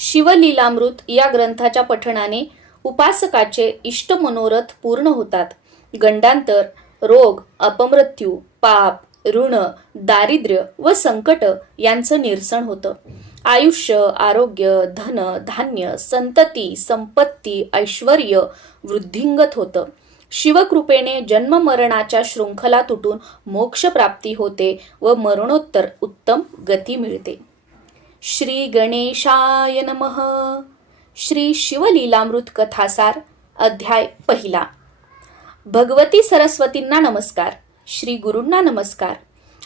शिवलीलामृत या ग्रंथाच्या पठणाने उपासकाचे इष्ट मनोरथ पूर्ण होतात. गंडांतर, रोग, अपमृत्यू, पाप, ऋण, दारिद्र्य व संकट यांचं निरसन होतं. आयुष्य, आरोग्य, धन, धान्य, संतती, संपत्ती, ऐश्वर्य वृद्धिंगत होतं. शिवकृपेने जन्ममरणाच्या शृंखला तुटून मोक्ष प्राप्ती होते व मरणोत्तर उत्तम गती मिळते. श्री गणेशाय नमः. श्री शिवलीलामृत कथासार अध्याय पहिला. भगवती सरस्वतींना नमस्कार. श्री गुरूंना नमस्कार.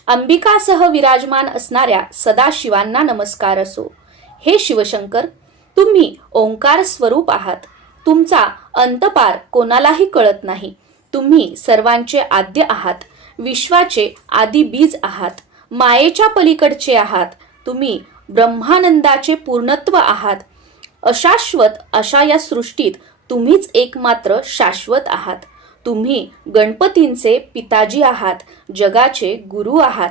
अंबिकासह विराजमान असणाऱ्या सदाशिवांना नमस्कार असो. हे शिवशंकर, तुम्ही ओंकार स्वरूप आहात. तुमचा अंतपार कोणालाही कळत नाही. तुम्ही सर्वांचे आद्य आहात. विश्वाचे आदी बीज आहात. मायेच्या पलीकडचे आहात. तुम्ही ब्रह्मानंदाचे पूर्णत्व आहात. अशाश्वत अशा या सृष्टीत तुम्हीच एकमात्र शाश्वत आहात. तुम्ही गणपतींचे पिताजी आहात. जगाचे गुरु आहात.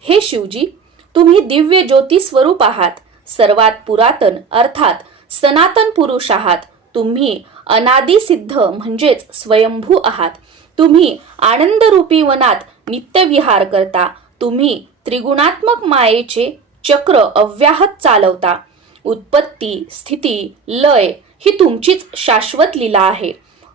हे शिवजी, तुम्ही दिव्य ज्योती स्वरूप आहात. सर्वात पुरातन अर्थात सनातन पुरुष आहात. तुम्ही अनादी सिद्ध म्हणजेच स्वयंभू आहात. तुम्ही आनंदरूपी वनात नित्यविहार करता. तुम्ही त्रिगुणात्मक मायेचे चक्र अव्याहत चालवता. उत्पत्ती, स्थिती, लय ही तुमचीच शाश्वत लीला आहे.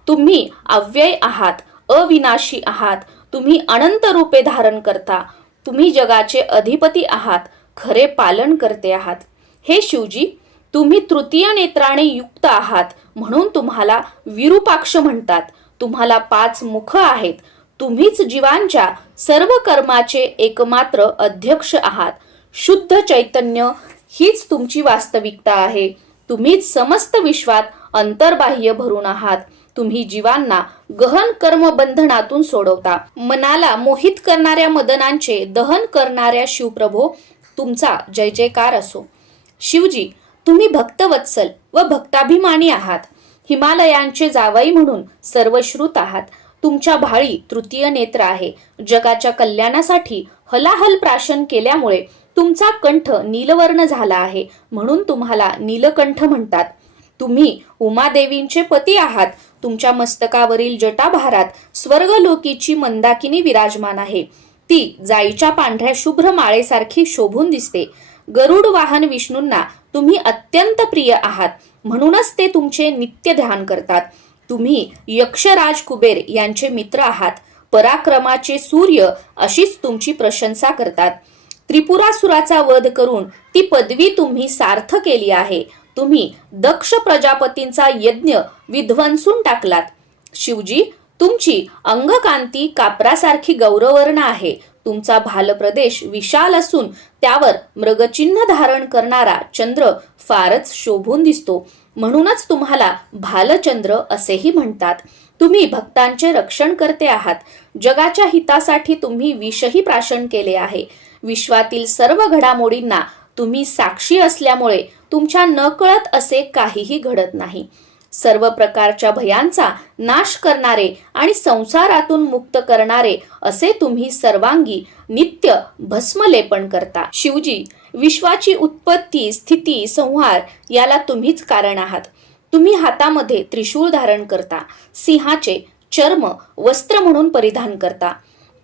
तुम्ही अव्यय आहात. अविनाशी आहात. तुम्ही अनंत रूपे धारण करता. तुम्ही जगाचे अधिपती आहात. खरे पालन करते आहात. हे शिवजी, तुम्ही तृतीय नेत्राने युक्त आहात म्हणून तुम्हाला विरूपाक्ष म्हणतात. तुम्हाला 5 मुख आहेत. तुम्हीच जीवांच्या सर्व कर्माचे एकमात्र अध्यक्ष आहात. शुद्ध चैतन्य हीच तुमची वास्तविकता आहे. तुम्हीच समस्त विश्वात अंतर्बाह्य भरून आहात. तुम्ही जीवांना गहन कर्म बंधनातून सोडवता. मनाला मोहित करणाऱ्या मदनांचे दहन करणाऱ्या शिवप्रभो, तुमचा जय जयकार असो. शिवजी, तुम्ही भक्तवत्सल व भक्ताभिमानी आहात. हिमालयांचे जावई म्हणून सर्वश्रुत आहात. तुमच्या भाळी तृतीय नेत्र आहे. जगाच्या कल्याणासाठी हलाहल प्राशन केल्यामुळे तुमचा कंठ नीलवर्ण झाला आहे म्हणून तुम्हाला नीलकंठ म्हणतात. तुम्ही उमादेवींचे पती आहात. तुमच्या मस्तकावरील जटाभारात स्वर्गलोकीची मंदाकिनी विराजमान आहे. ती जाईच्या पांढऱ्या शुभ्र माळेसारखी शोभून दिसते. गरुड वाहन विष्णूंना तुम्ही अत्यंत प्रिय आहात म्हणूनच ते तुमचे नित्य ध्यान करतात. तुम्ही यक्षराज कुबेर यांचे मित्र आहात. पराक्रमाचे सूर्य अशीच तुमची प्रशंसा करतात. त्रिपुरासुराचा वध करून ती पदवी तुम्ही सार्थ केली आहे. तुम्ही दक्ष प्रजापतींचा यज्ञ विध्वंसून टाकलात. शिवजी, तुमची अंगकांती कापरासारखी गौरवर्ण आहे. तुमचा भालप्रदेश विशाल असून त्यावर मृगचिन्ह धारण करणारा चंद्र फारच शोभून दिसतो. म्हणूनच तुम्हाला भालचंद्र असेही म्हणतात. तुम्ही भक्तांचे रक्षण करते आहात. जगाच्या हितासाठी तुम्ही विषही प्राशन केले आहे. विश्वातील सर्व घडामोडींना तुम्ही साक्षी असल्यामुळे तुमच्या नकळत असे काहीही घडत नाही. सर्व प्रकारच्या भयांचा नाश करणारे आणि संसारातून मुक्त करणारे असे तुम्ही सर्वांगी नित्य भस्मलेपन करता. शिवजी, विश्वाची उत्पत्ती, स्थिती, संहार याला तुम्हीच कारण आहात. तुम्ही हातामध्ये त्रिशूळ धारण करता. सिंहाचे चर्म वस्त्र म्हणून परिधान करता.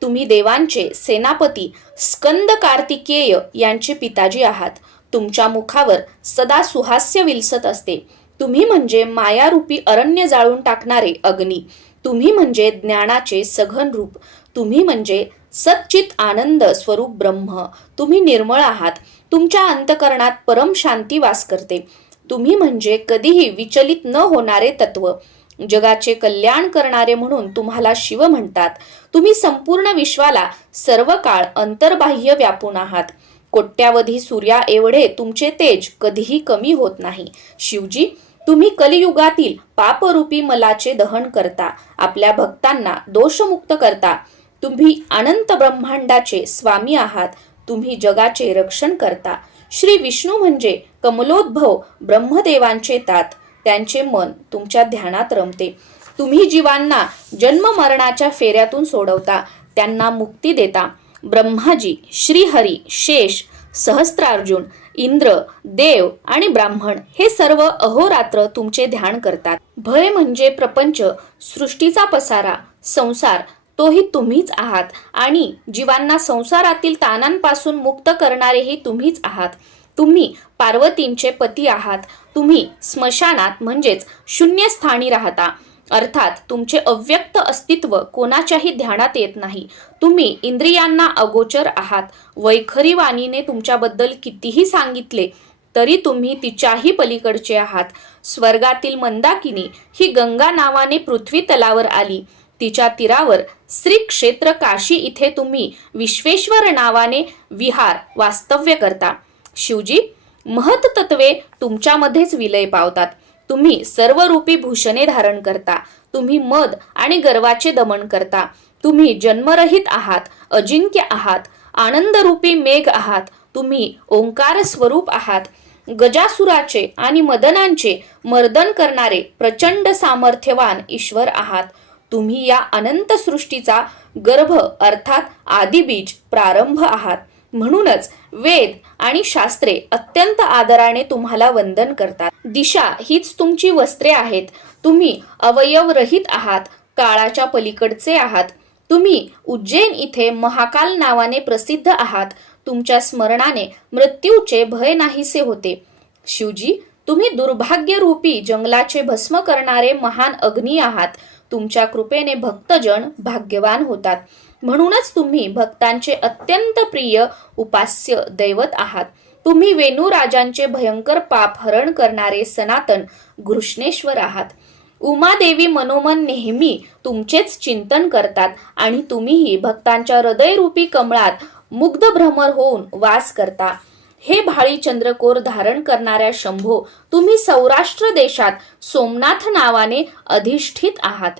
तुम्ही देवांचे सेनापती स्कंद कार्तिकेय यांचे पिताजी आहात. तुमच्या मुखावर सदा सुहास्य विलसत असते. तुम्ही म्हणजे मायारूपी अरण्य जाळून टाकणारे अग्नी. तुम्ही म्हणजे ज्ञानाचे सघन रूप. तुम्ही म्हणजे सच्चित आनंद स्वरूप ब्रह्म. तुम्ही निर्मळ आहात. तुमच्या अंतकरणात परम शांती वास करते. तुम्ही म्हणजे कधीही विचलित न होणारे तत्व. जगाचे कल्याण करणारे म्हणून तुम्हाला शिव म्हणतात. तुम्ही संपूर्ण विश्वाला सर्व काळ अंतर्बाह्य व्यापून आहात. कोट्यावधी सूर्या एवढे तुमचे तेज कधीही कमी होत नाही. शिवजी, तुम्ही कलियुगातील पापरूपी मलाचे दहन करता. आपल्या भक्तांना दोषमुक्त करता. तुम्ही अनंत ब्रह्मांडाचे स्वामी आहात. तुम्ही जगाचे रक्षण करता. श्री विष्णू म्हणजे कमलोद्भव ब्रह्मदेवांचे तात. त्यांचे मन तुमच्या ध्यानात रमते. तुम्ही जीवांना जन्म मरणाच्या फेऱ्यातून सोडवता. त्यांना मुक्ती देता. ब्रह्माजी, श्रीहरी, शेष सहस्त्रार्जुन, इंद्र, देव आणि ब्राह्मण हे सर्व अहोरात्र तुमचे ध्यान करतात. भय म्हणजे प्रपंच, सृष्टीचा पसारा, संसार, तोही तुम्हीच आहात आणि जीवांना संसारातील ताणांपासून मुक्त करणारेही तुम्हीच आहात. तुम्ही पार्वतींचे पती आहात. तुम्ही स्मशानात म्हणजेच शून्यस्थानी राहता, अर्थात तुमचे अव्यक्त अस्तित्व कोणाच्याही ध्यानात येत नाही. तुम्ही इंद्रियांना अगोचर आहात. वैखरी वाणीने तुमच्याबद्दल कितीही सांगितले तरी तुम्ही तिच्याही पलीकडचे आहात. स्वर्गातील मंदाकिनी ही गंगा नावाने पृथ्वी तलावर आली. तिच्या तीरावर श्री क्षेत्र काशी इथे तुम्ही विश्वेश्वर नावाने विहार वास्तव्य करता. शिवजी, महत तत्वे तुमच्यामध्येच विलय पावतात. तुम्ही सर्वरूपी भूषणे धारण करता. तुम्ही मद आणि गर्वाचे दमन करता. तुम्ही जन्मरहित आहात, अजिंक्य आहात, आनंदरूपी मेघ आहात. तुम्ही ओंकार स्वरूप आहात. गजासुराचे आणि मदनांचे मर्दन करणारे प्रचंड सामर्थ्यवान ईश्वर आहात. तुम्ही या अनंत सृष्टीचा गर्भ अर्थात आदिबीज प्रारंभ आहात. म्हणूनच वेद आणि शास्त्रे अत्यंत आदराने तुम्हाला वंदन करतात. दिशा हीच तुमची वस्त्रे आहेत. तुम्ही अवयवरहित आहात, काळाच्या पलीकडचे आहात. तुम्ही उज्जैन इथे महाकाल नावाने प्रसिद्ध आहात. तुमच्या स्मरणाने मृत्यूचे भय नाहीसे होते. शिवजी, तुम्ही दुर्भाग्यरूपी जंगलाचे भस्म करणारे महान अग्नी आहात. तुमच्या कृपेने भक्तजन भाग्यवान होतात. म्हणूनच तुम्ही भक्तांचे अत्यंत प्रिय उपास्य दैवत आहात. तुम्ही वेणूराजांचे भयंकर पाप हरण करणारे सनातन घृष्णेश्वर आहात. उमादेवी मनोमन नेहमी तुमचेच चिंतन करतात आणि तुम्हीही भक्तांच्या हृदयरूपी कमळात मुग्ध भ्रमर होऊन वास करता. हे भाळी चंद्रकोर धारण करणाऱ्या शंभो, तुम्ही सौराष्ट्र देशात सोमनाथ नावाने अधिष्ठित आहात.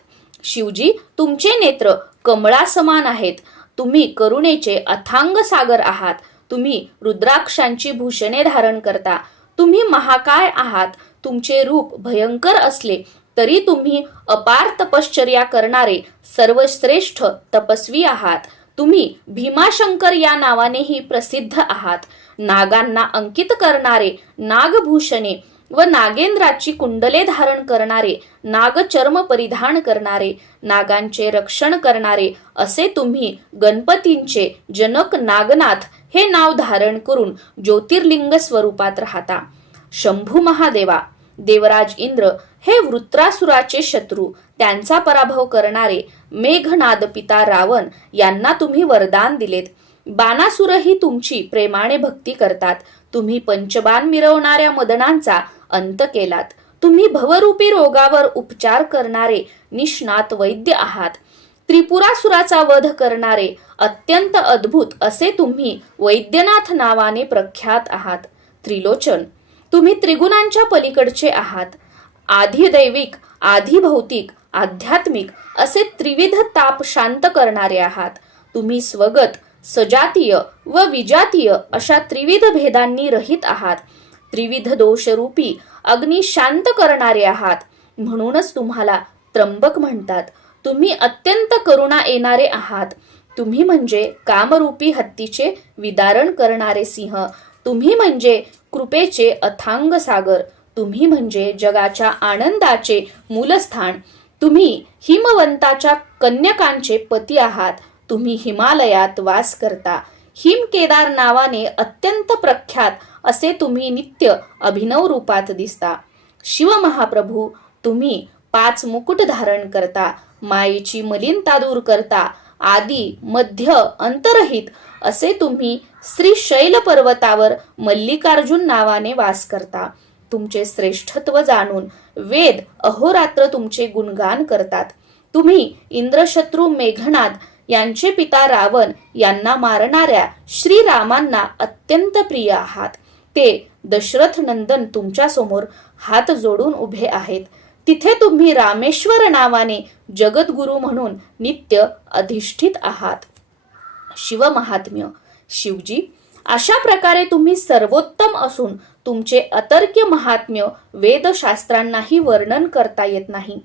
शिवजी, तुमचे नेत्र कमळासमान आहेत. तुम्ही करुणेचे अथांग सागर आहात. तुम्ही रुद्राक्षांची भूषणे धारण करता. तुम्ही महाकाय आहात. तुमचे रूप भयंकर असले तरी तुम्ही अपार तपश्चर्या करणारे सर्वश्रेष्ठ तपस्वी आहात. तुम्ही भीमाशंकर या नावानेही प्रसिद्ध आहात. नागांना अंकित करणारे, नागभूषणे व नागेंद्राची कुंडले धारण करणारे, नागचर्म परिधान करणारे, नागांचे रक्षण करणारे असे तुम्ही गणपतींचे जनक नागनाथ हे नाव धारण करून ज्योतिर्लिंग स्वरूपात राहता. शंभू महादेवा, देवराज इंद्र हे वृत्रासुराचे शत्रू, त्यांचा पराभव करणारे मेघनाद पिता रावण यांना तुम्ही वरदान दिलेत. बाणासुरही तुमची प्रेमाने भक्ती करतात. तुम्ही पंचबाण मिरवणाऱ्या मदनांचा अंत केलात. तुम्ही भवरूपी रोगावर उपचार करणारे निष्णात वैद्य आहात. त्रिपुरासुराचा वध करणारे अत्यंत अद्भुत असे तुम्ही वैद्यनाथ नावाने प्रख्यात आहात. त्रिलोचन, तुम्ही त्रिगुणांच्या पलीकडचे आहात. आधिदैविक, आधिभौतिक, आध्यात्मिक असे त्रिविध ताप शांत करणारे आहात. तुम्ही स्वगत, सजातीय व विजातीय अशा त्रिविध भेदांनी रहित आहात. त्रिविध दोषरूपी अग्नी शांत करणारे आहात. म्हणूनच तुम्हाला त्र्यंबक म्हणतात. तुम्ही अत्यंत करुणा येणारे आहात. तुम्ही म्हणजे कामरूपी हत्तीचे विदारण करणारे सिंह. तुम्ही म्हणजे कृपेचे अथांग सागर. तुम्ही म्हणजे जगाच्या आनंदाचे मूलस्थान. तुम्ही हिमवंताच्या कन्यकांचे पती आहात. तुम्ही हिमालयात वास करता. हिमकेदार नावाने अत्यंत प्रख्यात असे तुम्ही नित्य अभिनव रूपात दिसता. शिवमहाप्रभू, तुम्ही 5 मुकुट धारण करता. मायेची मलिनता दूर करता. आदी मध्य अंतरहित असे तुम्ही श्री शैल पर्वतावर मल्लिकार्जुन नावाने वास करता. तुमचे श्रेष्ठत्व जाणून वेद अहोरात्र तुमचे गुणगान करतात. तुम्ही इंद्रशत्रू मेघनाद यांचे पिता रावण यांना मारणाऱ्या श्रीरामांना अत्यंत प्रिय आहात. ते दशरथ नंदन तुमच्या समोर हात जोडून उभे आहेत. तिथे तुम्ही रामेश्वर नावाने जगद्गुरु म्हणून नित्य अधिष्ठित आहात. शिवमहात्म्य. शिवजी, अशा प्रकारे तुम्ही सर्वोत्तम असून तुमचे अतर्क्य महात्म्य वेदशास्त्रांनाही वर्णन करता येत नाही.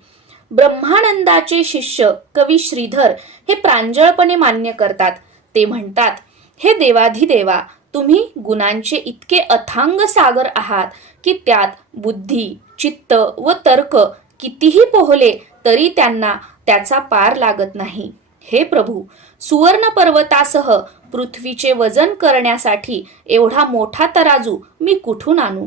ब्रह्मानंदाचे शिष्य कवी श्रीधर हे प्रांजळपणे मान्य करतात. ते म्हणतात, हे देवाधिदेवा, तुम्ही गुणांचे इतके अथांग सागर आहात की त्यात बुद्धी, चित्त व तर्क कितीही पोहले तरी त्यांना त्याचा पार लागत नाही. हे प्रभू, सुवर्ण पर्वतासह पृथ्वीचे वजन करण्यासाठी एवढा मोठा तराजू मी कुठून आणू?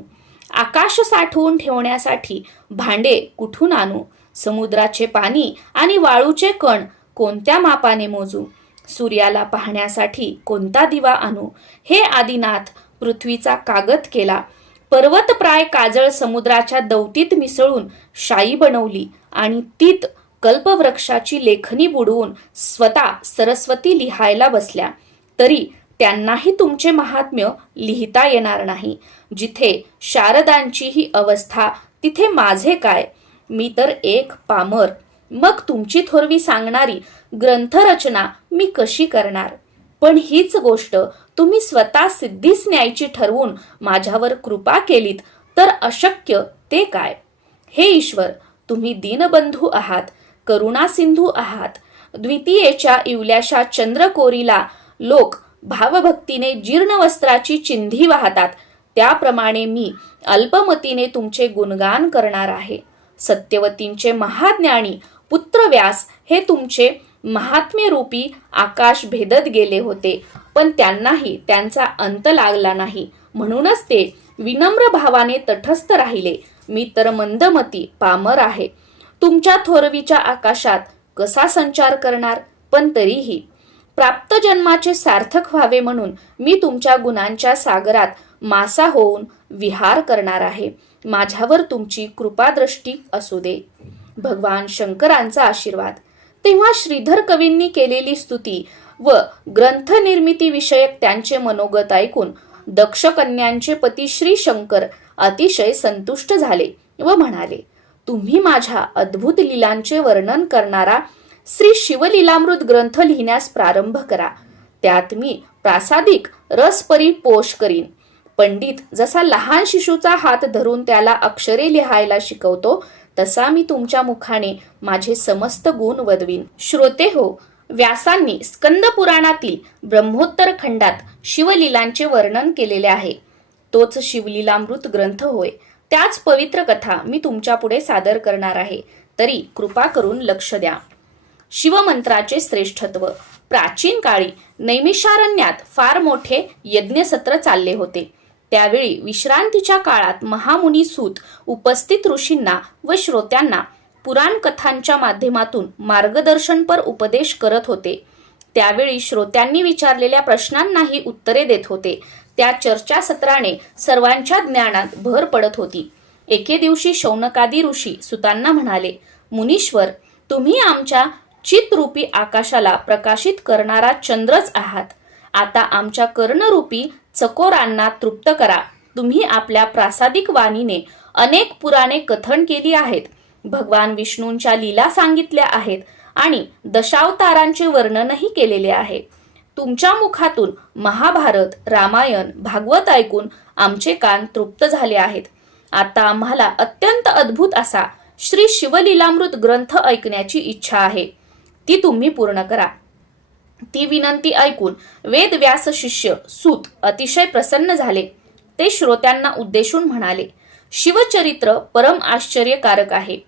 आकाश साठवून ठेवण्यासाठी भांडे कुठून आणू? समुद्राचे पाणी आणि वाळूचे कण कोणत्या मापाने मोजू? सूर्याला पाहण्यासाठी कोणता दिवा आणू? हे आदिनाथ, पृथ्वीचा कागद केला, पर्वतप्राय काजळ समुद्राच्या दौतीत मिसळून शाई बनवली आणि तीत कल्पवृक्षाची लेखणी बुडवून स्वतः सरस्वती लिहायला बसल्या, तरी त्यांनाही तुमचे महात्म्य लिहिता येणार नाही. जिथे शारदांची ही अवस्था तिथे माझे काय? मी तर एक पामर. मग तुमची थोरवी सांगणारी ग्रंथरचना मी कशी करणार? पण हीच गोष्ट तुम्ही स्वतः सिद्धीस न्यायची ठरवून माझ्यावर कृपा केलीत तर अशक्य ते काय? हे ईश्वर, तुम्ही दीनबंधू आहात, करुणा सिंधू आहात. द्वितीयेच्या इवल्याशा चंद्रकोरीला लोक भावभक्तीने जीर्ण वस्त्राची चिंधी वाहतात, त्याप्रमाणे मी अल्पमतीने तुमचे गुणगान करणार आहे. सत्यवतींचे महाज्ञानी पुत्र व्यास हे तुमचे महात्म्य रूपी आकाश भेदत गेले होते, पण त्यांनाही त्यांचा अंत लागला नाही. म्हणूनच ते विनम्र भावाने तटस्थ राहिले. मी तर मंदमती पामर आहे. तुमच्या थोरवीच्या आकाशात कसा संचार करणार? पण तरीही प्राप्त जन्माचे सार्थक व्हावे म्हणून मी तुमच्या गुणांच्या सागरात मासा होऊन विहार करणार आहे. माझ्यावर तुमची कृपादृष्टी असू दे. भगवान शंकरांचा आशीर्वाद. तेव्हा श्रीधर कवींनी केलेली स्तुती व ग्रंथ निर्मिती विषयक त्यांचे मनोगत ऐकून दक्ष कन्यांचे पती श्री शंकर अतिशय संतुष्ट झाले व म्हणाले, तुम्ही माझ्या अद्भुत लीलांचे वर्णन करणारा श्री शिवलीलामृत ग्रंथ लिहिण्यास प्रारंभ करा. त्यात मी प्रासादिक रसपरी पोष करीन. पंडित जसा लहान शिशूचा हात धरून त्याला अक्षरे लिहायला शिकवतो, तसा मी तुमच्या मुखाने माझे समस्त गुण वदवीन. श्रोते हो, व्यासांनी स्कंद पुराणातील ब्रह्मोत्तर खंडात शिवलीलांचे वर्णन केलेले आहे. तोच शिवलीलामृत ग्रंथ होय. त्याच पवित्र कथा मी तुमच्या पुढे सादर करणार आहे, तरी कृपा करून लक्ष द्या. शिवमंत्राचे श्रेष्ठत्व. प्राचीन काळी नैमिषारण्यात फार मोठे यज्ञसत्र चालले होते. त्यावेळी विश्रांतीच्या काळात महामुनी सूत उपस्थित ऋषींना व श्रोत्यांना पुराण कथांच्या माध्यमातून मार्गदर्शनपर उपदेश करत होते. त्यावेळी श्रोत्यांनी विचारलेल्या प्रश्नांनाही उत्तरे देत होते. त्या चर्चासत्राने सर्वांच्या ज्ञानात भर पडत होती. एके दिवशी शौनकादी ऋषी सुतांना म्हणाले, मुनीश्वर, तुम्ही आमच्या चितरूपी आकाशाला प्रकाशित करणारा चंद्रच आहात. आता आमच्या कर्णरूपी चकोरांना तृप्त करा. तुम्ही आपल्या प्रासादिक वाणीने अनेक पुराणे कथन केली आहेत, भगवान विष्णूंच्या लीला सांगितल्या आहेत आणि दशावतारांचे वर्णनही केलेले आहे. तुमच्या मुखातून महाभारत, रामायण, भागवत ऐकून आमचे कान तृप्त झाले आहेत. आता आम्हाला अत्यंत अद्भुत असा श्री शिवलीलामृत ग्रंथ ऐकण्याची इच्छा आहे. ती तुम्ही पूर्ण करा. ती विनंती ऐकून वेदव्यास शिष्य सूत अतिशय प्रसन्न झाले. ते श्रोत्यांना उद्देशून म्हणाले, शिवचरित्र परम आश्चर्यकारक आहे.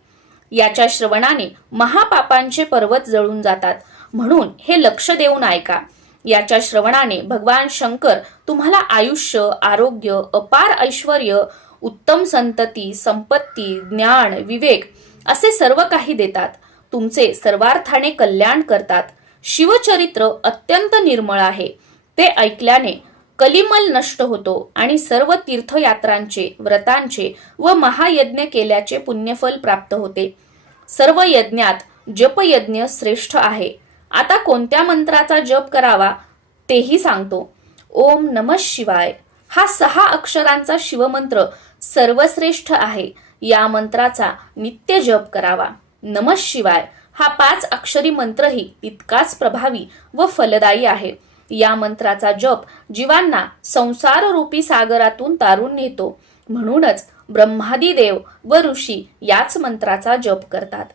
याच्या श्रवणाने महापापांचे पर्वत जळून जातात. म्हणून हे लक्ष देऊन ऐका. याच्या श्रवणाने भगवान शंकर तुम्हाला आयुष्य, आरोग्य, अपार ऐश्वर्य, उत्तम संतती, संपत्ती, ज्ञान, विवेक असे सर्व काही देतात. तुमचे सर्वार्थाने कल्याण करतात. शिवचरित्र अत्यंत निर्मळ आहे. ते ऐकल्याने कलिमल नष्ट होतो आणि सर्व तीर्थयात्रांचे, व्रतांचे व महायज्ञ केल्याचे पुण्यफल प्राप्त होते. सर्व यज्ञात जपयज्ञ श्रेष्ठ आहे. आता कोणत्या मंत्राचा जप करावा तेही सांगतो. ओम नमः शिवाय हा 6 अक्षरांचा शिवमंत्र सर्वश्रेष्ठ आहे. या मंत्राचा नित्य जप करावा. नमः शिवाय हा 5 अक्षरी मंत्रही तितकाच प्रभावी व फलदायी आहे. या मंत्राचा जप जीवांना संसार रूपी सागरातून तारून नेतो. म्हणूनच ब्रह्मादी देव व ऋषी याच मंत्राचा जप करतात.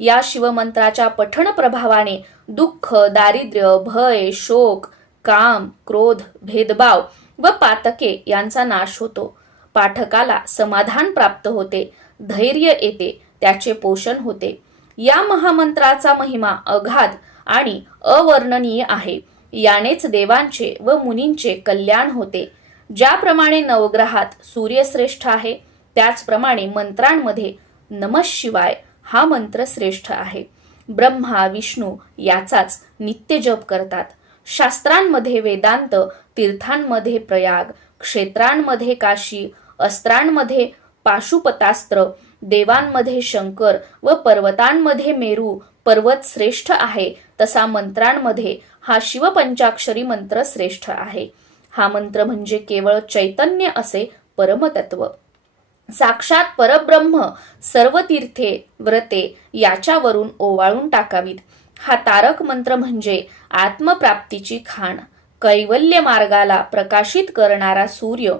या शिवमंत्राच्या पठण प्रभावाने दुःख, दारिद्र्य, भय, शोक, काम, क्रोध, भेदभाव व पातके यांचा नाश होतो. पाठकाला समाधान प्राप्त होते, धैर्य येते, त्याचे पोषण होते. या महामंत्राचा महिमा अगाध आणि अवर्णनीय आहे. यानेच देवांचे व मुनींचे कल्याण होते. ज्याप्रमाणे नवग्रहात सूर्य श्रेष्ठ आहे, त्याचप्रमाणे मंत्रांमध्ये नमः शिवाय हा मंत्र श्रेष्ठ आहे. ब्रह्मा विष्णू याचाच नित्य जप करतात. शास्त्रांमध्ये वेदांत, तीर्थांमध्ये प्रयाग, क्षेत्रांमध्ये काशी, अस्त्रांमध्ये पाशुपतास्त्र, देवांमध्ये शंकर व पर्वतांमध्ये मेरू पर्वत श्रेष्ठ आहे, तसा मंत्रांमध्ये हा शिवपंचाक्षरी मंत्र श्रेष्ठ आहे. हा मंत्र म्हणजे केवळ चैतन्य असे परमतत्व, साक्षात परब्रह्म. सर्व तीर्थे व्रते याच्यावरून ओवाळून टाकावीत. हा तारक मंत्र म्हणजे आत्मप्राप्तीची खाण, कैवल्य मार्गाला प्रकाशित करणारा सूर्य,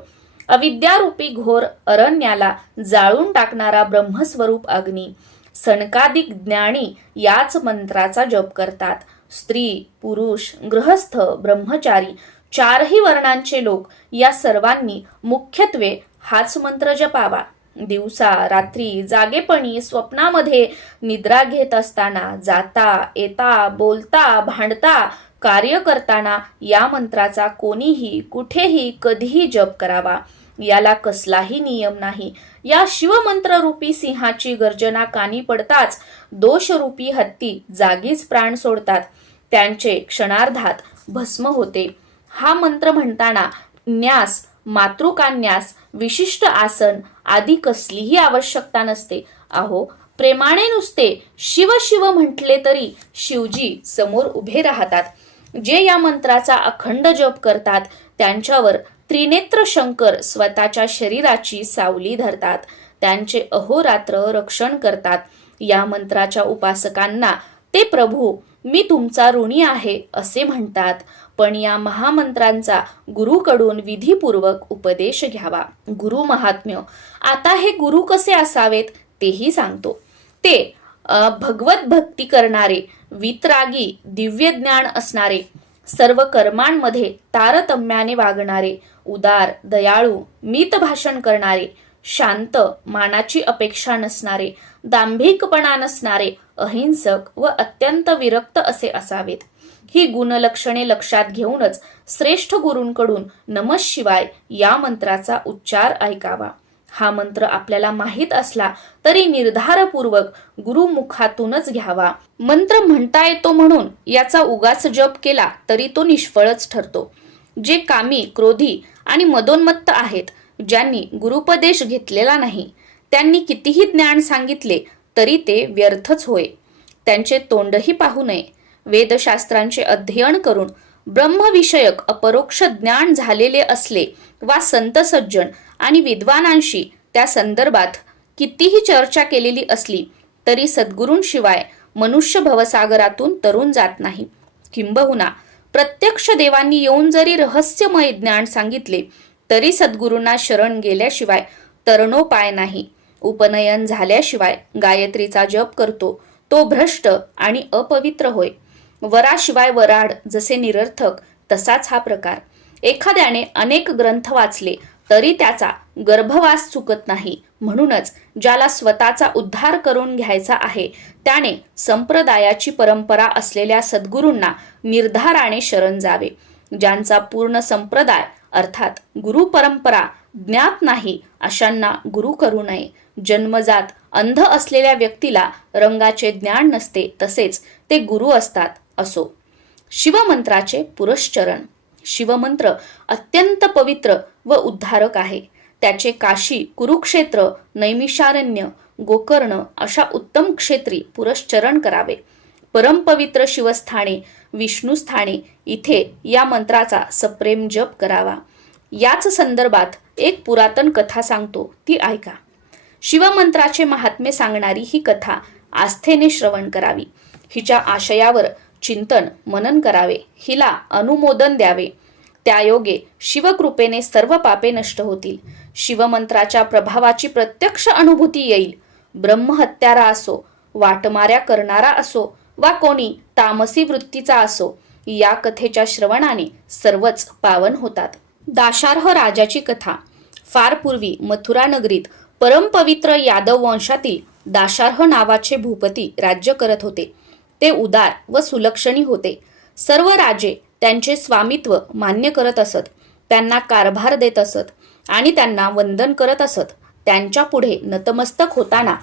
अविद्यारूपी घोर अरण्याला जाळून टाकणारा ब्रह्मस्वरूप अग्नी. सनकादिक ज्ञानी याच मंत्राचा जप करतात. स्त्री, पुरुष, गृहस्थ, ब्रह्मचारी, चारही वर्णांचे लोक या सर्वांनी मुख्यत्वे हाच मंत्र जपावा. दिवसा रात्री, जागेपणी, स्वप्नामध्ये, निद्रा घेत असताना, जाता येता, बोलता, भांडता, कार्य करताना या मंत्राचा कोणीही कुठेही कधीही जप करावा. याला कसलाही नियम नाही. या शिवमंत्ररूपी सिंहाची गर्जना कानी पडताच दोषरूपी हत्ती जागीच प्राण सोडतात. त्यांचे क्षणार्धात भस्म होते. हा मंत्र म्हणताना न्यास, मातृकान्यास, विशिष्ट आसन आदी कसलीही आवश्यकता नसते. अहो, प्रेमाने नुसते शिव शिव म्हटले तरी शिवजी समोर उभे राहतात. जे या मंत्राचा अखंड जप करतात त्यांच्यावर त्रिनेत्र शंकर स्वतःच्या शरीराची सावली धरतात. त्यांचे अहोरात्र रक्षण करतात. या मंत्राच्या उपासकांना ते प्रभू मी तुमचा ऋणी आहे असे म्हणतात. पण या महामंत्रांचा गुरुकडून विधीपूर्वक उपदेश घ्यावा. गुरु महात्म्य. आता हे गुरु कसे असावेत तेही सांगतो. ते भगवत भक्ती करणारे, वितरागी, दिव्य ज्ञान असणारे, सर्व कर्मांमध्ये तारतम्याने वागणारे, उदार, दयाळू, मित भाषण करणारे, शांत, मानाची अपेक्षा नसणारे, दांभिकपणा नसणारे, अहिंसक व अत्यंत विरक्त असे असावेत. ही गुणलक्षणे लक्षात घेऊनच श्रेष्ठ गुरूंकडून नमः शिवाय या मंत्राचा उच्चार ऐकावा. हा मंत्र आपल्याला माहीत असला तरी निर्धारपूर्वक गुरुमुखातूनच घ्यावा. मंत्र म्हणता येतो म्हणून याचा उगाच जप केला तरी तो निष्फळच ठरतो. जे कामी, क्रोधी आणि मदोन्मत्त आहेत, ज्यांनी गुरुपदेश घेतलेला नाही, त्यांनी कितीही ज्ञान सांगितले तरी ते व्यर्थच होय. त्यांचे तोंडही पाहू नये. वेदशास्त्रांचे अध्ययन करून ब्रह्मविषयक अपरोक्ष ज्ञान झालेले असले वा संत सज्जन आणि विद्वानांशी त्या संदर्भात कितीही चर्चा केलेली असली तरी सद्गुरूंशिवाय मनुष्य भवसागरातून तरुण जात नाही. किंबहुना प्रत्यक्ष देवांनी येऊन जरी रहस्यमय ज्ञान सांगितले तरी सद्गुरूंना शरण गेल्याशिवाय तरणोपाय नाही. उपनयन झाल्याशिवाय गायत्रीचा जप करतो तो भ्रष्ट आणि अपवित्र होय. वराशिवाय वराड जसे निरर्थक तसाच हा प्रकार. एखाद्याने अनेक ग्रंथ वाचले तरी त्याचा गर्भवास चुकत नाही. म्हणूनच ज्याला स्वतःचा उद्धार करून घ्यायचा आहे त्याने संप्रदायाची परंपरा असलेल्या सद्गुरूंना निर्धाराने शरण जावे. ज्यांचा पूर्ण संप्रदाय अर्थात गुरु परंपरा ज्ञात नाही अशांना गुरु करू नये. जन्मजात अंध असलेल्या व्यक्तीला रंगाचे ज्ञान नसते तसेच ते गुरु असतात असो. शिवमंत्राचे पुरश्चरण. शिवमंत्र अत्यंत पवित्र व उद्धारक आहे. त्याचे काशी, कुरुक्षेत्र, नैमिषारण्य, गोकर्ण अशा उत्तम क्षेत्री पुरश्चरण करावे. परमपवित्र शिवस्थाने, विष्णुस्थाने इथे या मंत्राचा सप्रेम जप करावा. याच संदर्भात एक पुरातन कथा सांगतो, ती ऐका. शिवमंत्राचे महात्म्य सांगणारी ही कथा आस्थेने श्रवण करावी. हिच्या आशयावर चिंतन मनन करावे. हिला अनुमोदन द्यावे. त्यायोगे शिवकृपेने सर्व पापे नष्ट होतील. शिवमंत्राच्या प्रभावाची प्रत्यक्ष अनुभूती येईल. ब्रह्महत्यारा असो, वाटमाऱ्या करणारा असो वा कोणी तामसी वृत्तीचा असो, या कथेच्या श्रवणाने सर्वच पावन होतात. दाशार्ह राजाची कथा. फार पूर्वी मथुरा नगरीत परमपवित्र यादव वंशातील दाशार्ह नावाचे भूपती राज्य करत होते. ते उदार व सुलक्षणी होते. सर्व राजे त्यांचे स्वामित्व मान्य करत असत, त्यांना कारभार देत असत आणि त्यांना वंदन करत असत. त्यांच्या पुढे नतमस्तक होताना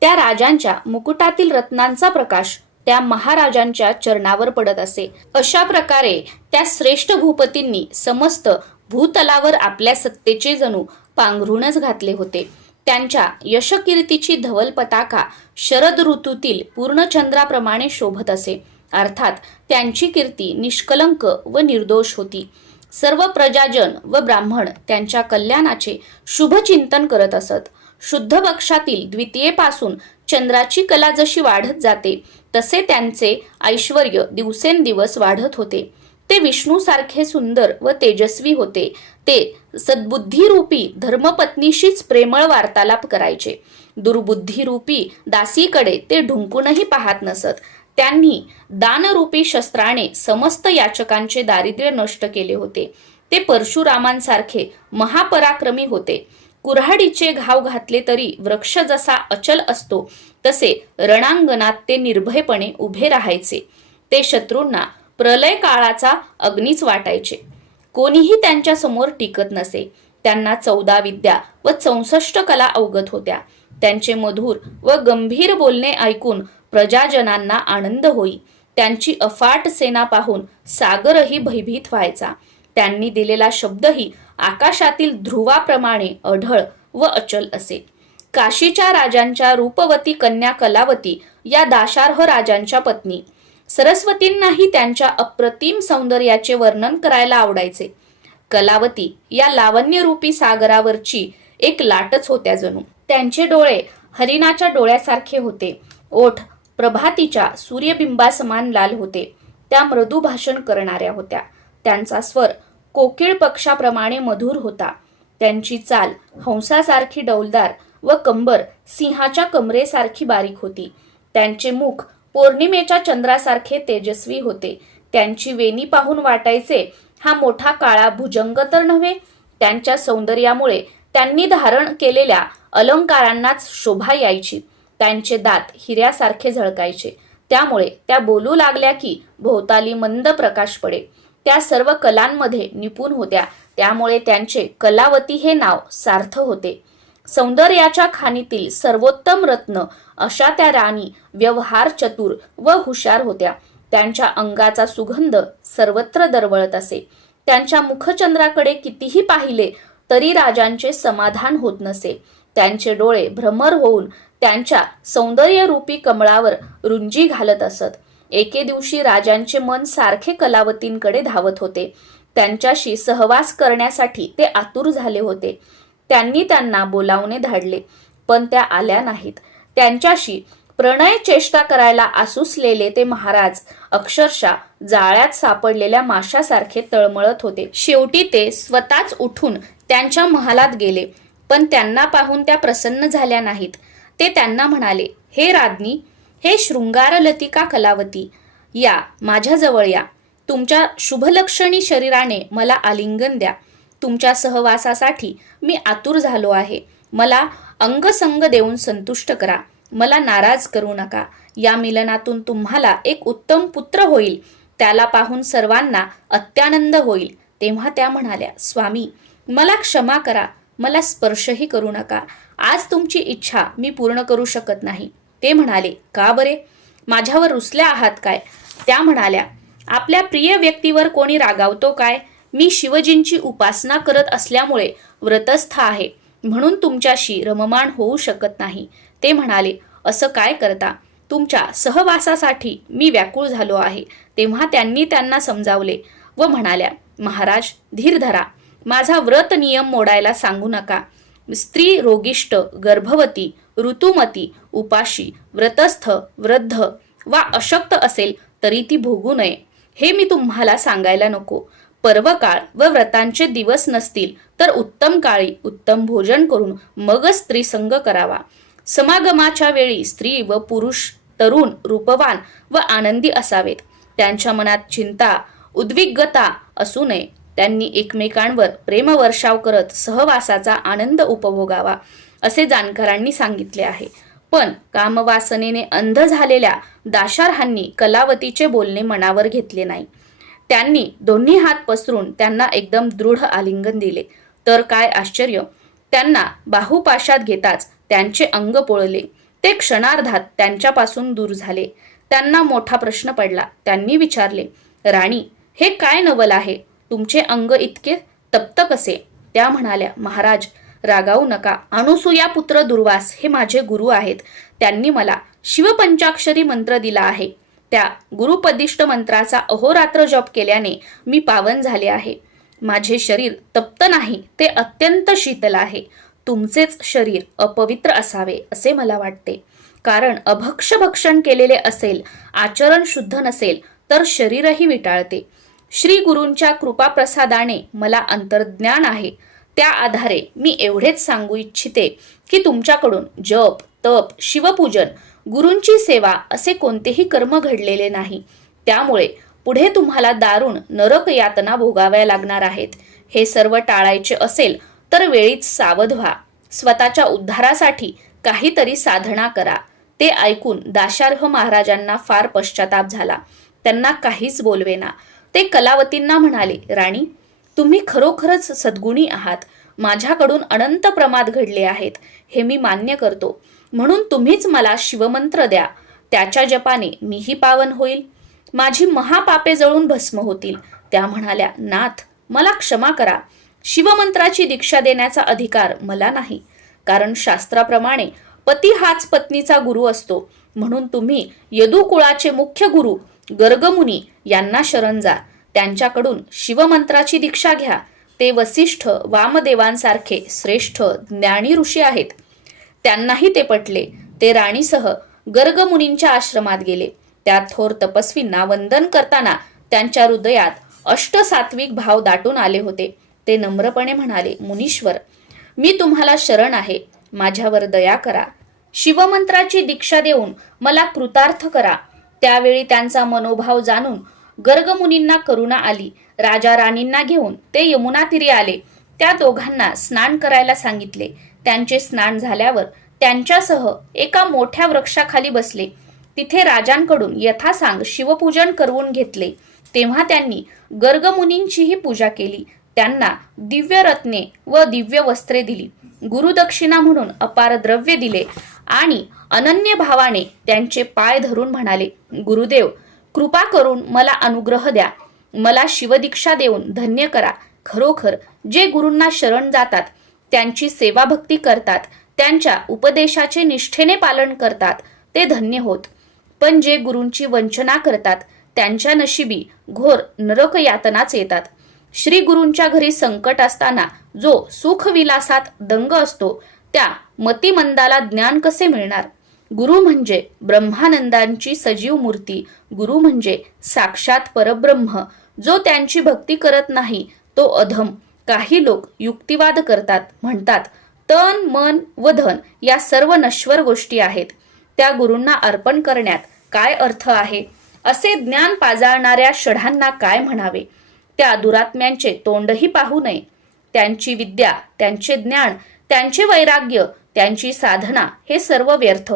त्या राजांच्या मुकुटातील रत्नांचा प्रकाश त्या महाराजांच्या चरणावर पडत असे. अशा प्रकारे त्या श्रेष्ठ भूपतींनी समस्त भूतलावर आपल्या सत्तेचे जणू पांघरूणच घातले होते. त्यांच्या यशकीर्तीची धवल पताका शरद ऋतूतील पूर्णचंद्राप्रमाणे शोभत असे. अर्थात त्यांची कीर्ती निष्कलंक व निर्दोष होती. सर्व प्रजाजन व ब्राह्मण त्यांच्या कल्याणाचे शुभचिंतन करत असत. शुद्ध पक्षातील द्वितीयेपासून चंद्राची कला जशी वाढत जाते तसे त्यांचे ऐश्वर्य दिवसेंदिवस वाढत होते. ते विष्णूसारखे सुंदर व तेजस्वी होते. ते सद्बुद्धीरूपी धर्मपत्नीशीच प्रेमळ वार्तालाप करायचे. दुर्बुद्धीरूपी दासीकडे ते ढुंकूनही पाहत नसत. त्यांनी दानरूपी शस्त्राने समस्त याचकांचे दारिद्र्य नष्ट केले होते. ते परशुरामांसारखे महापराक्रमी होते. कुऱ्हाडीचे घाव घातले तरी वृक्ष जसा अचल असतो तसे रणांगणात ते निर्भयपणे उभे राहायचे. ते शत्रूंना प्रलय काळाचा अग्नीच वाटायचे. कोणीही त्यांच्या समोर टिकत नसे. त्यांना 14 विद्या व 64 कला अवगत होत्या. त्यांचे मधुर व गंभीर बोलणे ऐकून प्रजाजनांना आनंद होई. त्यांची अफाट सेना पाहून सागरही भयभीत व्हायचा. त्यांनी दिलेला शब्दही आकाशातील ध्रुवाप्रमाणे अढळ व अचल असे. काशीच्या राजांच्या रूपवती कन्या कलावती या दाशार्ह राजांच्या पत्नी. सरस्वतींनाही त्यांच्या अप्रतिम सौंदर्याचे वर्णन करायला आवडायचे. कलावती या लावण्यरूपी सागरावरची एक लाटच होत्या जणू. त्यांचे डोळे हरिणाच्या डोळ्यासारखे होते. ओठ प्रभातीच्या सूर्यबिंबासमान लाल होते. त्या मृदू भाषण करणाऱ्या होत्या. त्यांचा स्वर कोकिळ पक्षाप्रमाणे मधुर होता. त्यांची चाल हंसासारखी डौलदार व कंबर सिंहाच्या कमरेसारखी बारीक होती. त्यांचे मुख पौर्णिमेच्या चंद्रासारखे तेजस्वी होते. त्यांची वेणी पाहून वाटायचे हा मोठा काळा भुजंग तर नव्हे. त्यांच्या सौंदर्यामुळे त्यांनी धारण केलेल्या अलंकारांनाच शोभा यायची. त्यांचे दात हिऱ्यासारखे झळकायचे. त्यामुळे त्या बोलू लागल्या की भोवताली मंद प्रकाश पडे. त्या सर्व कलांमध्ये निपुण होत्या. त्यामुळे त्यांचे कलावती हे नाव सार्थ होते. सौंदर्याच्या खाणीतील सर्वोत्तम रत्न अशा त्या राणी व्यवहार चतुर व हुशार होत्या. त्यांच्या अंगाचा सुगंध सर्वत्र दरवळत असे. त्यांच्या मुखचंद्राकडे कितीही पाहिले तरी राजांचे समाधान होत नसे. त्यांचे डोळे भ्रमर होऊन त्यांच्या सौंदर्यरूपी कमळावर रुंजी घालत असत. एके दिवशी राजांचे मन सारखे कलावतींकडे धावत होते. त्यांच्याशी सहवास करण्यासाठी ते आतुर झाले होते. त्यांनी त्यांना बोलावणे धाडले, पण त्या आल्या नाहीत. त्यांच्याशी प्रणय चेष्टा करायला आसुसलेले ते महाराज अक्षरशः जाळ्यात सापडलेल्या माशासारखे तळमळत होते. शेवटी ते स्वतःच उठून त्यांच्या महालात गेले, पण त्यांना पाहून त्या प्रसन्न झाल्या नाहीत. ते त्यांना म्हणाले, हे राज्ञी, हे शृंगारलतिका कलावती, या माझ्याजवळ या. तुमच्या शुभलक्षणी शरीराने मला आलिंगन द्या. तुमच्या सहवासासाठी मी आतुर झालो आहे. मला अंगसंग देऊन संतुष्ट करा. मला नाराज करू नका. या मिलनातून तुम्हाला एक उत्तम पुत्र होईल. त्याला पाहून सर्वांना अत्यानंद होईल. तेव्हा त्या म्हणाल्या, स्वामी, मला क्षमा करा. मला स्पर्शही करू नका. आज तुमची इच्छा मी पूर्ण करू शकत नाही. ते म्हणाले, का बरे? माझ्यावर रुसल्या आहात काय? त्या म्हणाल्या, आपल्या प्रिय व्यक्तीवर कोणी रागावतो काय? मी शिवजींची उपासना करत असल्यामुळे व्रतस्थ आहे, म्हणून तुमच्याशी रममाण होऊ शकत नाही. ते म्हणाले, असं काय करता? तुमच्या सहवासासाठी मी व्याकुळ झालो आहे. तेव्हा त्यांनी त्यांना समजावले व म्हणाल्या, महाराज, धीर धरा. माझा व्रत नियम मोडायला सांगू नका. स्त्री रोगिष्ट, गर्भवती, ऋतुमती, उपाशी, व्रतस्थ, वृद्ध वा अशक्त असेल तरी ती भोगू नये, हे मी तुम्हाला सांगायला नको. पर्वकाळ व व्रतांचे दिवस नसतील तर उत्तम काळी उत्तम भोजन करून मगच स्त्रीसंग करावा. समागमाच्या वेळी स्त्री व पुरुष तरुण, रूपवान व आनंदी असावेत. त्यांच्या मनात चिंता, उद्विग्नता असू नये. त्यांनी एकमेकांवर प्रेमवर्षाव करत सहवासाचा आनंद उपभोगावा असे जाणकारांनी सांगितले आहे. पण कामवासनेने अंध झालेल्या दाशार्हांनी कलावतीचे बोलणे मनावर घेतले नाही. त्यांनी दोन्ही हात पसरून त्यांना एकदम दृढ आलिंगन दिले. तर काय आश्चर्य, त्यांना बाहुपाशात घेताच त्यांचे अंग पोळले. ते क्षणार्धात त्यांच्यापासून दूर झाले. त्यांना मोठा प्रश्न पडला. त्यांनी विचारले, राणी, हे काय नवल आहे? तुमचे अंग इतके तप्त कसे? त्या म्हणाल्या, महाराज, रागावू नका. अनुसूया पुत्र दुर्वास हे माझे गुरु आहेत. त्यांनी मला शिवपंचाक्षरी मंत्र दिला आहे. त्या गुरुपदिष्ट मंत्राचा अहोरात्र जप केल्याने मी पावन झाले आहे. माझे शरीर तप्त नाही, ते अत्यंत शीतल आहे. तुमचेच शरीर अपवित्र असावे असे मला वाटते. कारण अभक्ष भक्षण केलेले असेल, आचरण शुद्ध नसेल तर शरीरही विटाळते. श्री गुरूंच्या कृपाप्रसादाने मला अंतर्ज्ञान आहे. त्या आधारे मी एवढेच सांगू इच्छिते की तुमच्याकडून जप, तप, शिवपूजन, गुरूंची सेवा असे कोणतेही कर्म घडलेले नाही. त्यामुळे पुढे तुम्हाला दारुण नरक यातना भोगाव्या लागणार आहेत. हे सर्व टाळायचे असेल तर वेळीच सावध व्हा. स्वतःच्या उद्धारासाठी काहीतरी साधना करा. ते ऐकून दाशार्ह महाराजांना फार पश्चाताप झाला. त्यांना काहीच बोलवेना. ते कलावतींना म्हणाले, राणी, तुम्ही खरोखरच सद्गुणी आहात. माझ्याकडून अनंत प्रमाद घडले आहेत, हे मी मान्य करतो. म्हणून तुम्हीच मला शिवमंत्र द्या. त्याच्या जपाने मीही पावन होईल. माझी महापापे जळून भस्म होतील. त्या म्हणाल्या, नाथ, मला क्षमा करा. शिवमंत्राची दीक्षा देण्याचा अधिकार मला नाही. कारण शास्त्राप्रमाणे पती हाच पत्नीचा गुरु असतो. म्हणून तुम्ही यदुकुळाचे मुख्य गुरु गर्गमुनी यांना शरण जा. त्यांच्याकडून शिवमंत्राची दीक्षा घ्या. ते वसिष्ठ, वामदेवांसारखे श्रेष्ठ ज्ञानी ऋषी आहेत. त्यांनाही ते पटले. ते राणीसह गर्गमुनींच्या आश्रमात गेले. त्या थोर तपस्वींना वंदन करताना त्यांच्या हृदयात अष्टसात्विक भाव दाटून आले होते. ते नम्रपणे म्हणाले, मुनीश्वर, मी तुम्हाला शरण आहे. माझ्यावर दया करा. शिवमंत्राची दीक्षा देऊन मला कृतार्थ करा. त्यावेळी त्यांचा मनोभाव जाणून गर्गमुनींना करुणा आली. राजा राणींना घेऊन ते यमुना तीरी आले. त्या दोघांना स्नान करायला सांगितले. त्यांचे स्नान झाल्यावर त्यांच्यासह एका मोठ्या वृक्षाखाली बसले. तिथे राजांकडून यथासांग शिवपूजन करवून घेतले. तेव्हा त्यांनी गर्गमुनींचीही पूजा केली. त्यांना दिव्य रत्ने व दिव्य वस्त्रे दिली. गुरुदक्षिणा म्हणून अपार द्रव्य दिले आणि अनन्य भावाने त्यांचे पाय धरून म्हणाले, गुरुदेव, कृपा करून मला अनुग्रह द्या. मला शिवदीक्षा देऊन धन्य करा. खरोखर जे गुरूंना शरण जातात, त्यांची सेवा भक्ती करतात, त्यांच्या उपदेशाचे निष्ठेने पालन करतात, ते धन्य होत. पण जे गुरूंची वंचना करतात, त्यांच्या नशिबी घोर नरक यातनाच येतात. श्री गुरूंच्या घरी संकट असताना जो सुखविलासात दंग असतो, त्या मतिमंदाला ज्ञान कसे मिळणार? गुरु म्हणजे ब्रह्मानंदांची सजीव मूर्ती. गुरु म्हणजे साक्षात परब्रह्म. जो त्यांची भक्ती करत नाही तो अधम. काही लोक युक्तिवाद करतात, म्हणतात तन, मन व धन या सर्व नश्वर गोष्टी आहेत, त्या गुरूंना अर्पण करण्यात काय अर्थ आहे? असे ज्ञान पाजाळणाऱ्या षडांना काय म्हणावे? त्या दुरात्म्यांचे तोंडही पाहू नये. त्यांची विद्या, त्यांचे ज्ञान, त्यांचे वैराग्य, त्यांची साधना हे सर्व व्यर्थ.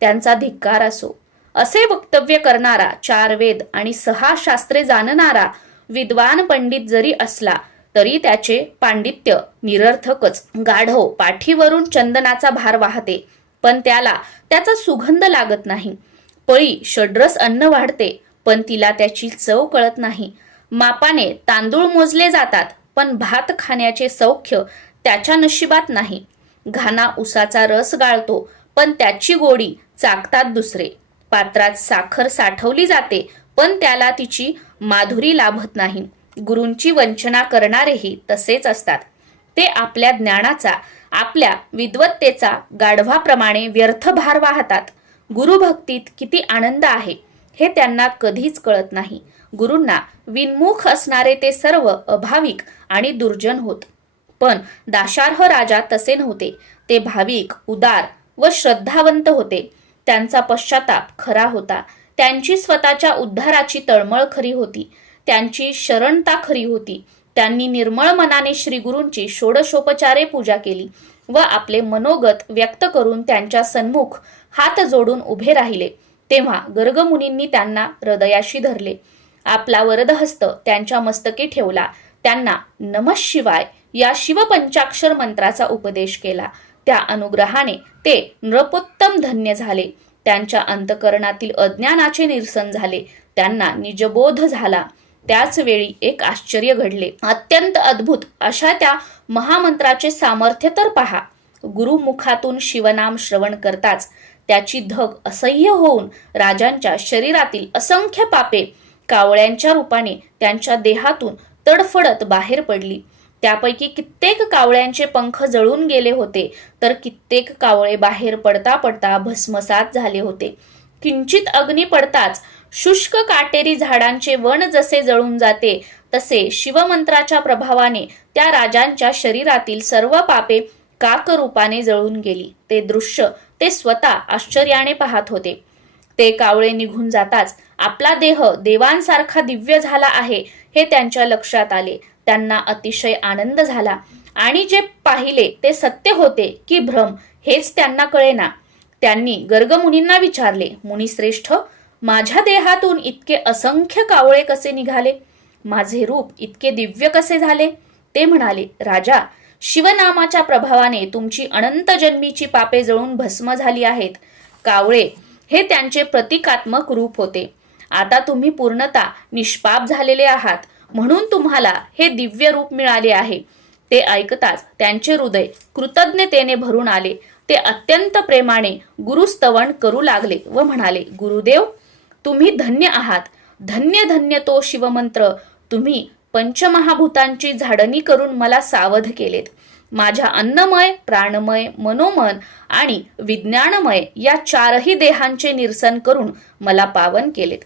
त्यांचा धिक्कार असो. असे वक्तव्य करणारा 4 वेद आणि 6 शास्त्रे जाणणारा विद्वान पंडित जरी असला तरी त्याचे पांडित्य निरर्थकच. गाढव पाठीवरून चंदनाचा भार वाहते, पण त्याला त्याचा सुगंध लागत नाही. पळी षड्रस अन्न वाढते, पण तिला त्याची चव कळत नाही. मापाने तांदूळ मोजले जातात, पण भात खाण्याचे सौख्य त्याच्या नशिबात नाही. घाना उसाचा रस गाळतो, पण त्याची गोडी चाकतात दुसरे. पात्रात साखर साठवली जाते, पण त्याला तिची माधुरी लाभत नाही. गुरूंची वंचना करणारेही तसेच असतात. ते आपल्या ज्ञानाचा, आपल्या विद्वत्तेचा गाढवाप्रमाणे व्यर्थ भार वाहतात. गुरुभक्तीत किती आनंद आहे हे त्यांना कधीच कळत नाही. गुरूंना विन्मुख असणारे ते सर्व अभाविक आणि दुर्जन होत. पण दाशार्ह राजा तसे नव्हते. ते भाविक, उदार व श्रद्धावंत होते. त्यांचा पश्चाताप खरा होता. त्यांची स्वतःच्या उद्धाराची तळमळ खरी होती. त्यांची शरणता खरी होती. त्यांनी निर्मळ मनाने श्रीगुरूंची षोडशोपचारे पूजा केली व आपले मनोगत व्यक्त करून त्यांच्या सन्मुख हात जोडून उभे राहिले. तेव्हा गर्गमुनींनी त्यांना हृदयाशी धरले, आपला वरदहस्त त्यांच्या मस्तकी ठेवला, त्यांना नमः शिवाय या शिवपंचाक्षर मंत्राचा उपदेश केला. त्या अनुग्रहाने ते नृपोत्तम धन्य झाले. त्यांच्या अंतकरणातील अज्ञानाचे निरसन झाले. त्यांना निजबोध झाला. त्याच वेळी एक आश्चर्य घडले. अत्यंत अद्भुत अशा त्या महामंत्राचे सामर्थ्य तर पहा. गुरुमुखातून शिवनाम श्रवण करताच त्याची धग असह्य होऊन राजांच्या शरीरातील असंख्य पापे कावळ्यांच्या रूपाने त्यांच्या देहातून तडफडत बाहेर पडली. त्यापैकी कित्येक कावळ्यांचे पंख जळून गेले होते, तर कित्येक कावळे बाहेर पडता पडता भस्मसात झाले होते. किंचित अग्नी पडताच शुष्क काटेरी झाडांचे वन जसे जळून जाते, तसे शिवमंत्राच्या प्रभावाने त्या राजांच्या शरीरातील सर्व पापे काकरूपाने जळून गेली. ते दृश्य ते स्वतः आश्चर्याने पाहत होते. ते कावळे निघून जाताच आपला देह देवांसारखा दिव्य झाला आहे हे त्यांच्या लक्षात आले. त्यांना अतिशय आनंद झाला आणि जे पाहिले ते सत्य होते की भ्रम हेच त्यांना कळेना. त्यांनी गर्गमुनींना विचारले, मुनिश्रेष्ठ, माझ्या देहातून इतके असंख्य कावळे कसे निघाले? माझे रूप इतके दिव्य कसे झाले? ते म्हणाले, राजा, शिवनामाच्या प्रभावाने तुमची अनंत जन्मीची पापे जळून भस्म झाली आहेत. कावळे हे त्यांचे प्रतिकात्मक रूप होते. आता तुम्ही पूर्णतः निष्पाप झालेले आहात, म्हणून तुम्हाला हे दिव्य रूप मिळाले आहे. ते ऐकताच त्यांचे हृदय कृतज्ञतेने भरून आले. ते अत्यंत प्रेमाने गुरुस्तवन करू लागले व म्हणाले, गुरुदेव, तुम्ही धन्य आहात. धन्य धन्य तो शिवमंत्र. तुम्ही पंचमहाभूतांची झाडणी करून मला सावध केलेत. माझ्या अन्नमय, प्राणमय, मनोमन आणि विज्ञानमय या चारही देहांचे निरसन करून मला पावन केलेत.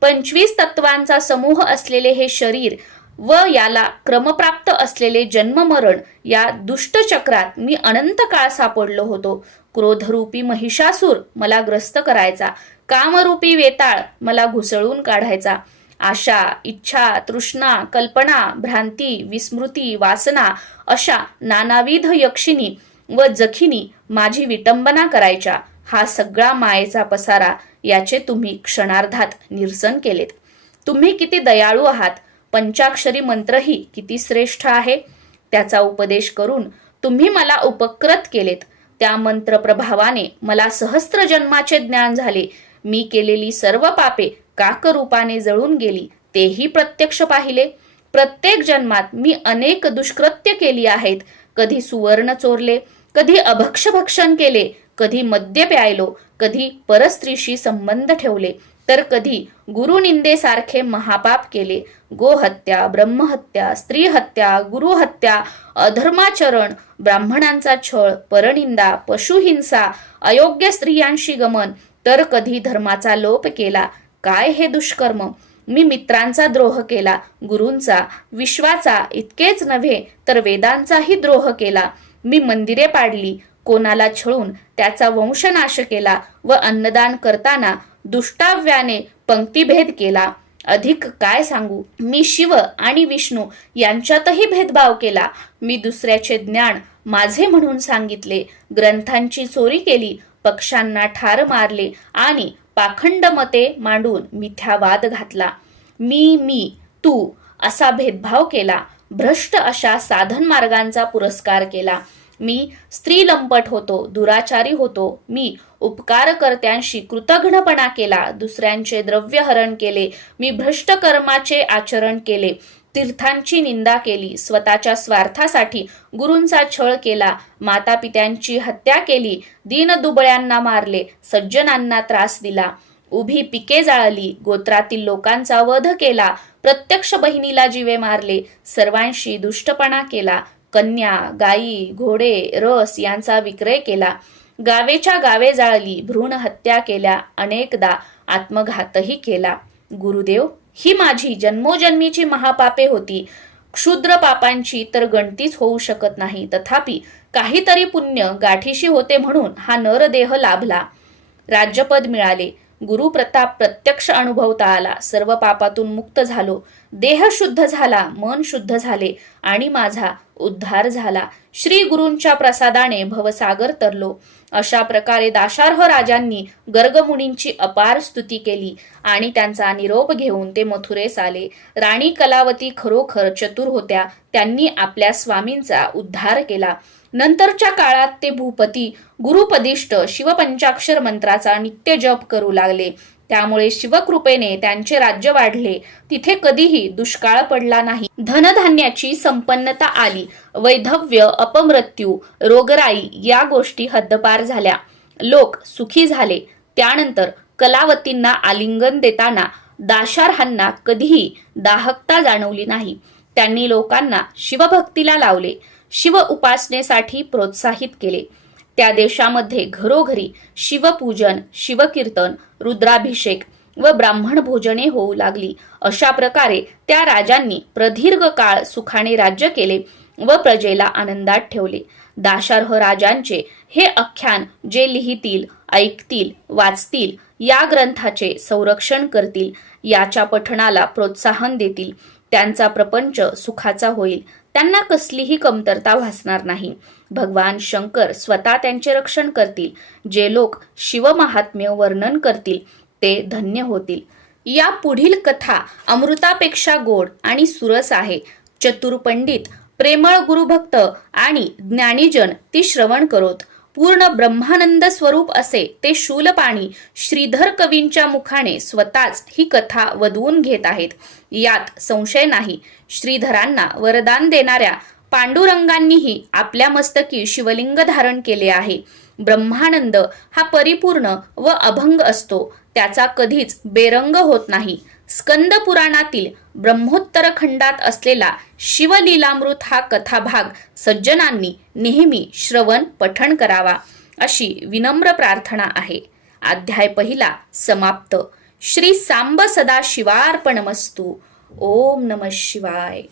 25 तत्वांचा समूह असलेले हे शरीर व याला क्रमप्राप्त असलेले जन्ममरण या दुष्टचक्रात मी अनंत काळ सापडलो होतो. क्रोधरूपी महिषासूर मला ग्रस्त करायचा. कामरूपी वेताळ मला घुसळून काढायचा. आशा, इच्छा, तृष्णा, कल्पना, भ्रांती, विस्मृती, वासना अशा नानाविध यक्षिणी व जखिनी माझी विटंबना करायच्या. हा सगळा मायेचा पसारा, याचे तुम्ही क्षणार्धात निरसन केलेत. तुम्ही किती दयाळू आहात. पंचाक्षरी मंत्रही किती श्रेष्ठ आहे. त्याचा उपदेश करून तुम्ही मला उपकृत केलेत. त्या मंत्र प्रभावाने मला सहस्त्र जन्माचे ज्ञान झाले. मी केलेली सर्व पापे काकरूपाने जळून गेली, तेही प्रत्यक्ष पाहिले. प्रत्येक जन्मात मी अनेक दुष्कृत्य केली आहेत. कधी सुवर्ण चोरले, कधी अभक्षभक्षण केले, कधी मद्य प्यायलो, कधी परस्त्रीशी संबंध ठेवले, तर कधी गुरुनिंदेसारखे महापाप केले. गोहत्या, ब्रह्महत्या, स्त्रीहत्या, गुरुहत्या, अधर्माचरण, ब्राह्मणांचा छळ, परनिंदा, पशुहिंसा, अयोग्य स्त्रियांशी गमन, तर कधी धर्माचा लोप केला. काय हे दुष्कर्म! मी मित्रांचा द्रोह केला, गुरूंचा, विश्वाचा, इतकेच नव्हे तर वेदांचाही द्रोह केला. मी मंदिरे पाडली, कोणाला छळून त्याचा वंशनाश केला व अन्नदान करताना दुष्टाव्याने पंक्तिभेद केला. अधिक काय सांगू, मी शिव आणि विष्णू यांच्यातही भेदभाव केला. मी दुसऱ्याचे ज्ञान माझे म्हणून सांगितले, ग्रंथांची चोरी केली, पक्षांना ठार मारले आणि पाखंड मते मांडून मिथ्यावाद घातला. मी तू असा भेदभाव केला. भ्रष्ट अशा साधन मार्गांचा पुरस्कार केला. मी स्त्रीलंपट होतो, दुराचारी होतो. मी उपकारकर्त्यांशी कृतघ्नपणा केला, दुसऱ्यांचे द्रव्यहरण केले. मी भ्रष्ट कर्माचे आचरण केले, तीर्थांची निंदा केली, स्वतःच्या स्वार्थासाठी गुरूंचा छळ केला, मातापित्यांची हत्या केली, दीनदुबळ्यांना मारले, सज्जनांना त्रास दिला, उभी पिके जाळली, गोत्रातील लोकांचा वध केला, प्रत्यक्ष बहिणीला जीवे मारले, सर्वांशी दुष्टपणा केला, कन्या, गायी, घोडे, रस यांचा विक्रय केला, गावेच्या गावे जाळली, भ्रूण हत्या केल्या, अनेकदा आत्मघातही केला. गुरुदेव, ही माझी जन्मोजन्मीची महापापे होती. क्षुद्र पापांची तर गणतीच होऊ शकत नाही. तथापि काहीतरी पुण्य गाठीशी होते म्हणून हा नरदेह लाभला. राज्यपद मिळाले. गुरुप्रताप प्रत्यक्ष अनुभवता आला. सर्व पापातून मुक्त झालो. देह शुद्ध झाला, मन शुद्ध झाले आणि माझा उद्धार झाला. श्री गुरूंच्या प्रसादाने भवसागर तरलो. अशा प्रकारे दाशार्ह राजांनी गर्गमुनींची अपार स्तुती केली आणि त्यांचा निरोप घेऊन ते मथुरेस आले. राणी कलावती खरोखर चतुर होत्या. त्यांनी आपल्या स्वामींचा उद्धार केला. नंतरच्या काळात ते भूपती गुरुपदिष्ट शिवपंचाक्षर मंत्राचा नित्य जप करू लागले. त्यामुळे शिवकृपेने त्यांचे राज्य वाढले. तिथे कधीही दुष्काळ पडला नाही. धनधान्याची संपन्नता आली. वैधव्य, अपमृत्यू, रोगराई या गोष्टी हद्दपार झाल्या. लोक सुखी झाले. त्यानंतर कलावतींना आलिंगन देताना दाशार्हांना कधीही दाहकता जाणवली नाही. त्यांनी लोकांना शिवभक्तीला लावले. शिव उपासनेसाठी प्रोत्साहित केले. त्या देशामध्ये घरोघरी शिवपूजन, शिवकीर्तन, रुद्राभिषेक व ब्राह्मण भोजने होऊ लागली. अशा प्रकारे त्या राजांनी प्रदीर्घ काळ सुखाने राज्य केले व प्रजेला आनंदात ठेवले. दाशार्ह राजांचे हे आख्यान जे लिहितील, ऐकतील, वाचतील, या ग्रंथाचे संरक्षण करतील, याच्या पठणाला प्रोत्साहन देतील, त्यांचा प्रपंच सुखाचा होईल. त्यांना कसलीही कमतरता भासणार नाही. भगवान शंकर स्वतः त्यांचे रक्षण करतील. जे लोक शिवमहात्म्य वर्णन करतील ते धन्य होतील. या पुढील कथा अमृतापेक्षा गोड आणि सुरस आहे. चतुर पंडित, प्रेमळ गुरुभक्त आणि ज्ञानीजन ती श्रवण करोत. पूर्ण ब्रह्मानंद स्वरूप असे ते शूलपाणी श्रीधर कवींच्या मुखाने स्वतःच ही कथा वदवून घेत आहेत. यात संशय नाही. श्रीधरांना वरदान देणाऱ्या पांडुरंगांनीही आपल्या मस्तकी शिवलिंग धारण केले आहे. ब्रह्मानंद हा परिपूर्ण व अभंग असतो. त्याचा कधीच बेरंग होत नाही. स्कंद पुराणातील ब्रह्मोत्तर खंडात असलेला शिवलीलामृत हा कथाभाग सज्जनांनी नेहमी श्रवण पठण करावा, अशी विनम्र प्रार्थना आहे. अध्याय पहिला समाप्त. श्री सांब सदा शिवार्पणमस्तु. ओम नमः शिवाय.